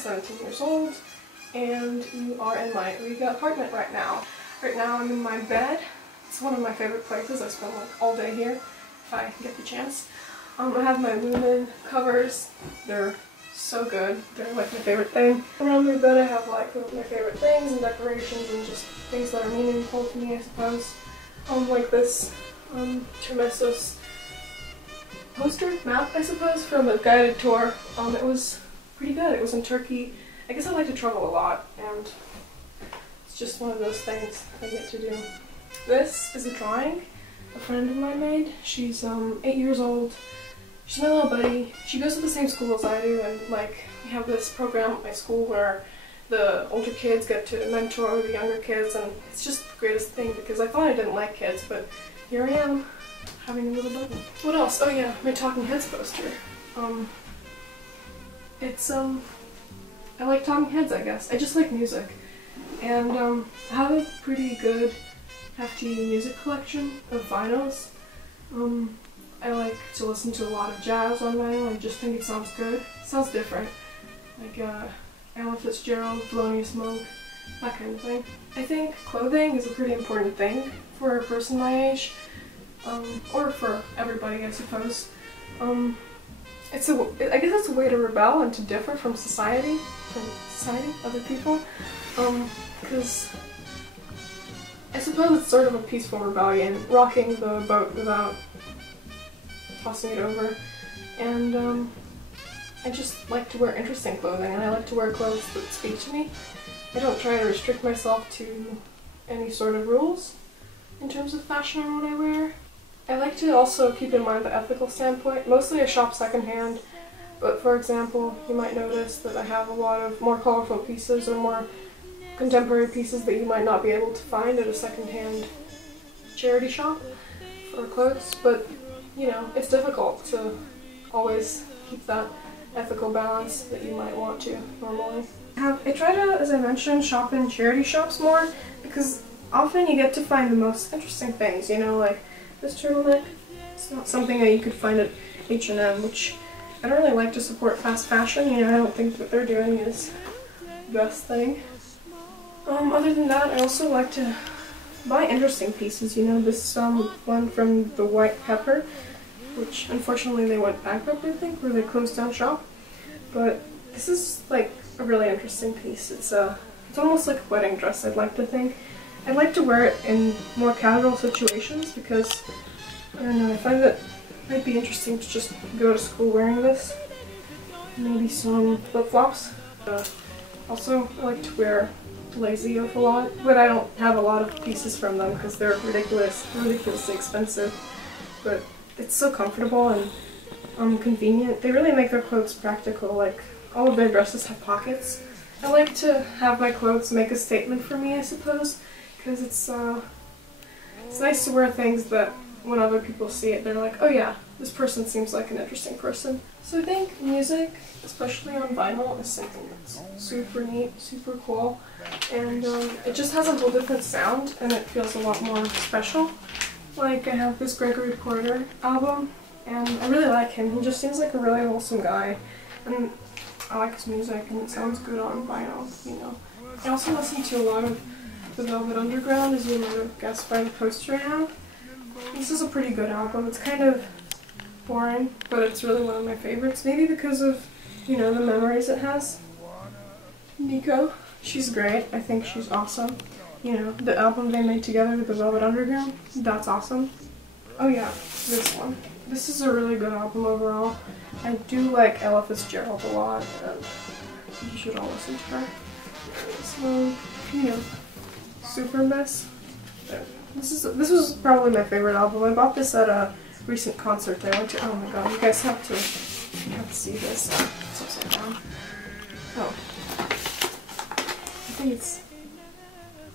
17 years old, and you are in my Olivija apartment right now. Right now I'm in my bed. It's one of my favorite places. I spend like all day here if I get the chance. I have my Lumen covers. They're so good. They're like my favorite thing. Around my bed I have like my favorite things and decorations and just things that are meaningful to me, I suppose. Like this Termessos poster map, I suppose, from a guided tour. It was pretty good. It was in Turkey. I guess I like to travel a lot, and it's just one of those things I get to do. This is a drawing a friend of mine made. She's 8 years old. She's my little buddy. She goes to the same school as I do, and like we have this program at my school where the older kids get to mentor the younger kids, and it's just the greatest thing because I thought I didn't like kids, but here I am having a little buddy. What else? Oh yeah, my Talking Heads poster. I like Talking Heads, I guess. I just like music, and I have a pretty good hefty music collection of vinyls. I like to listen to a lot of jazz on vinyl. I just think it sounds good. It sounds different. Like Ella Fitzgerald, Thelonious Monk, that kind of thing. I think clothing is a pretty important thing for a person my age, or for everybody, I suppose. I guess it's a way to rebel and to differ from society, other people, because I suppose it's sort of a peaceful rebellion, rocking the boat without tossing it over, and I just like to wear interesting clothing, and I like to wear clothes that speak to me. I don't try to restrict myself to any sort of rules in terms of fashion and what I wear. I like to also keep in mind the ethical standpoint. Mostly I shop secondhand, but for example, you might notice that I have a lot of more colorful pieces or more contemporary pieces that you might not be able to find at a secondhand charity shop for clothes, but you know, it's difficult to always keep that ethical balance that you might want to normally. I try to, as I mentioned, shop in charity shops more because often you get to find the most interesting things, you know, like this turtleneck. It's not something that you could find at H&M, which I don't really like to support fast fashion. You know, I don't think what they're doing is the best thing. Other than that, I also like to buy interesting pieces, you know, this one from the White Pepper, which unfortunately they went bankrupt, I think, or they closed down shop. But this is like a really interesting piece. It's almost like a wedding dress, I'd like to think. I'd like to wear it in more casual situations because, I don't know, I find that it might be interesting to just go to school wearing this. Maybe some flip-flops. Also, I like to wear Lazy Oaf a lot, but I don't have a lot of pieces from them because they're ridiculously expensive. But it's so comfortable and convenient. They really make their clothes practical. Like, all of their dresses have pockets. I like to have my clothes make a statement for me, I suppose, because it's nice to wear things that when other people see it, they're like, oh yeah, this person seems like an interesting person. So I think music, especially on vinyl, is something that's super neat, super cool, and it just has a whole different sound, and it feels a lot more special. Like, I have this Gregory Porter album, and I really like him. He just seems like a really wholesome guy, and I like his music, and it sounds good on vinyl, you know. I also listen to a lot of the Velvet Underground, as you might have guessed by the poster I have. This is a pretty good album. It's kind of boring, but it's really one of my favorites. Maybe because of, you know, the memories it has. Nico, she's great. I think she's awesome. You know, the album they made together with the Velvet Underground, that's awesome. Oh yeah, this one. This is a really good album overall. I do like Ella Fitzgerald a lot, and you should all listen to her. This one, you know, Super Mess. This was probably my favorite album. I bought this at a recent concert that I went to. Oh my god, you guys have to see this. It's upside down. Oh. I think it's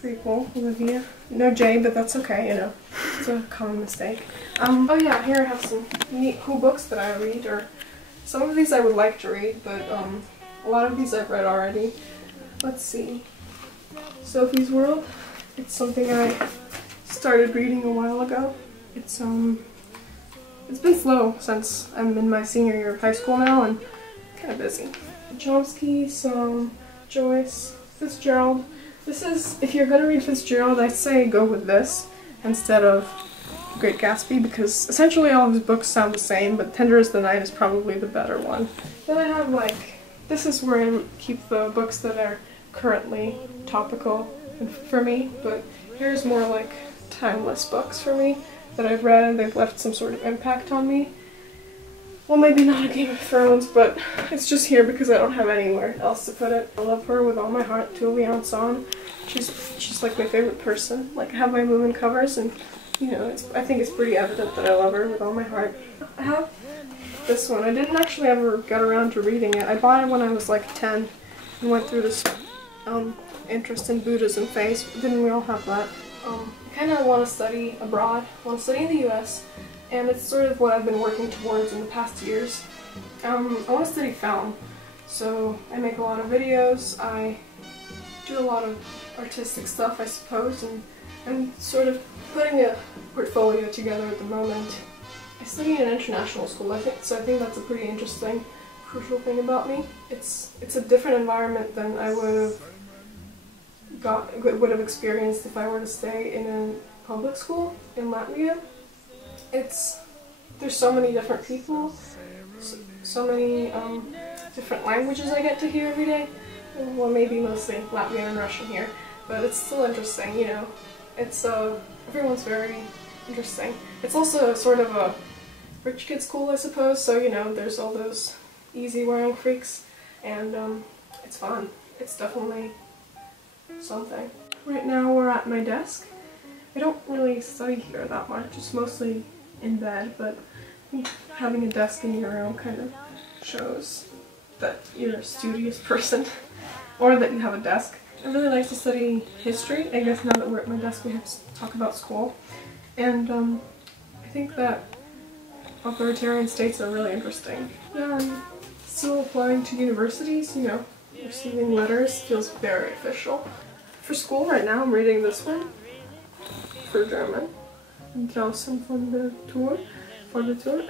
pretty cool. Olivija. No J, but that's okay, you know. It's a common mistake. Oh yeah, here I have some neat cool books that I read, or some of these I would like to read, but a lot of these I've read already. Let's see. Sophie's World. It's something I started reading a while ago. It's been slow since I'm in my senior year of high school now and kind of busy. Chomsky, some Joyce, Fitzgerald. This is, if you're gonna read Fitzgerald, I'd say go with this instead of Great Gatsby, because essentially all of his books sound the same, but Tender as the Night is probably the better one. Then I have like, this is where I keep the books that are currently topical for me, but here's more like timeless books for me that I've read and they've left some sort of impact on me. Well, maybe not a Game of Thrones, but it's just here because I don't have anywhere else to put it. I love her with all my heart, Tulia Ansan. She's like my favorite person. Like, I have my Moomin covers and, you know, I think it's pretty evident that I love her with all my heart. I have this one. I didn't actually ever get around to reading it. I bought it when I was like 10 and went through this interest in Buddhism phase. Didn't we all have that? I kind of want to study abroad. I want to study in the US, and it's sort of what I've been working towards in the past years. I want to study film, so I make a lot of videos, I do a lot of artistic stuff, I suppose, and I'm sort of putting a portfolio together at the moment. I study in an international school, so I think that's a pretty interesting, crucial thing about me. It's a different environment than I would have experienced if I were to stay in a public school in Latvia. There's so many different people, so many different languages I get to hear every day. Well, maybe mostly Latvian and Russian here, but it's still interesting, you know. Everyone's very interesting. It's also sort of a rich kid school, I suppose, so, you know, there's all those easy-wearing freaks, and it's fun. It's definitely something. Right now we're at my desk. I don't really study here that much, it's mostly in bed, but having a desk in your room kind of shows that you're a studious person, or that you have a desk. I really like to study history. I guess now that we're at my desk we have to talk about school. And I think that authoritarian states are really interesting. Yeah, I'm still applying to universities, you know, receiving letters feels very official. For school right now I'm reading this one, for German. Draußen von der Tür.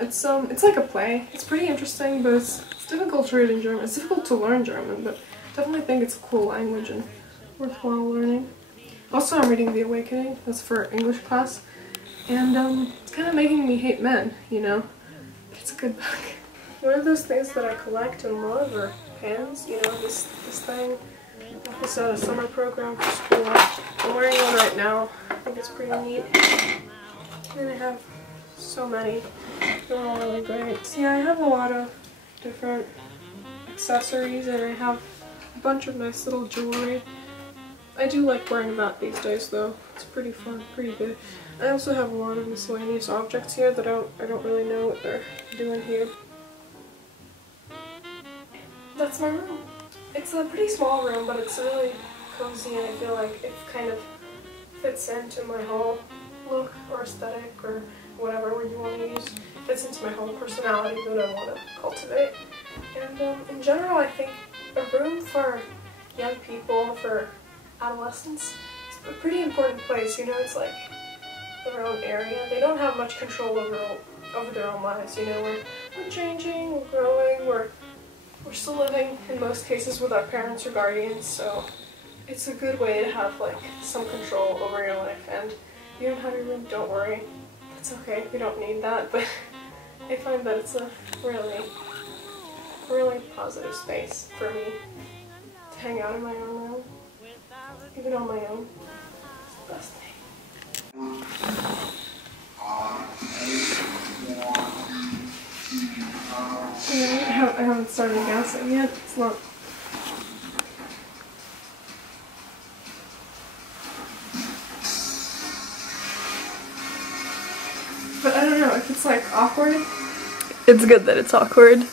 It's like a play. It's pretty interesting, but it's difficult to read in German. It's difficult to learn German, but definitely think it's a cool language and worthwhile learning. Also, I'm reading The Awakening. That's for English class, and it's kind of making me hate men, you know. It's a good book. One of those things that I collect and love are pens. You know, this thing. This is a summer program for school. I'm wearing one right now. I think it's pretty neat. And I have so many. They're all really great. So yeah, I have a lot of different accessories, and I have a bunch of nice little jewelry. I do like wearing that these days though. It's pretty fun, pretty good. I also have a lot of miscellaneous objects here that I don't really know what they're doing here. That's my room. It's a pretty small room, but it's really cozy, and I feel like it kind of fits into my whole look or aesthetic or whatever word you want to use. It fits into my whole personality that I want to cultivate. And in general, I think a room for young people, for adolescents, it's a pretty important place. You know, it's like their own area. They don't have much control over their own lives. You know, we're changing, we're growing, we're still living in most cases with our parents or guardians, so it's a good way to have like some control over your life. And if you don't have your room, don't worry. It's okay, you don't need that, but I find that it's a really positive space for me to hang out in my own room, even on my own. It's the best thing. Yeah, I haven't started gassing yet. It's not. But I don't know if it's like awkward. It's good that it's awkward.